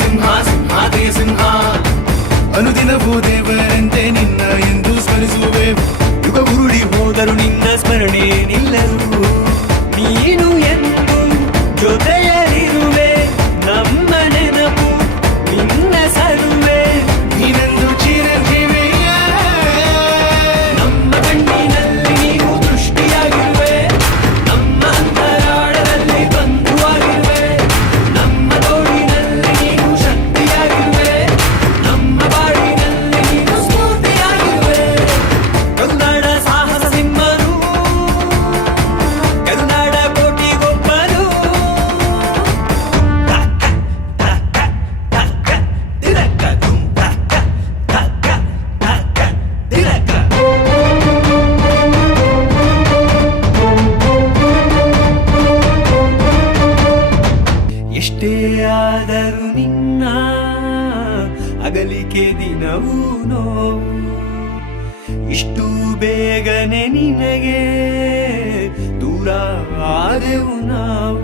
ಸಿಂಹ ಸಿಂಹ ಜಯ ಸಿಂಹ ಅನುದಿನವೂ ದೇವರಂತೆ ನಿನ್ನ ಎಂದು ಸ್ಮರಿಸುವೆ ಯುಗ ಉರುಳಿ ಹೋದರು ನಿನ್ನ ಸ್ಮರಣೆ ನಿಲ್ಲರು ನೀನು ಎಂದು ಜೊತೆಯಲ್ಲಿರುವೆ ನಮ್ಮ ನೆನಪು ನಿನ್ನ ಸರುವೆ ನೀನೆಂದು ಚಿರಂಜೀವಿಯ ನಮ್ಮ ಕಣ್ಣಿನಲ್ಲಿ ನೀನು ದೃಷ್ಟಿಯಾಗಿರುವೆ ನಮ್ಮ ಅಂತರಾಳದಲ್ಲಿ ಬಂಧುವಾಗಿರುವೆ ನಮ್ಮ ತೋಳಿನಲ್ಲಿ ನೀನು ಶಕ್ತಿಯಾಗಿರುವೆ ನಮ್ಮ ಬಾಳಿನಲ್ಲಿ ನೀನು ಸ್ಫೂರ್ತಿಯಾಗಿರುವೆ ಕರುನಾಡ ಸಾಹಸ ಸಿಂಹನು ಕರುನಾಡ ಕೋಟಿಗೊಬ್ಬನು ಎಷ್ಟೇ ಆದರೂ ನಿನ್ನ ಅಗಲಿಕೆ ದಿನವೂ ನೋವು ಇಷ್ಟು ಬೇಗನೆ ನಿನಗೆ ದೂರ ಆದೆವು ನಾವು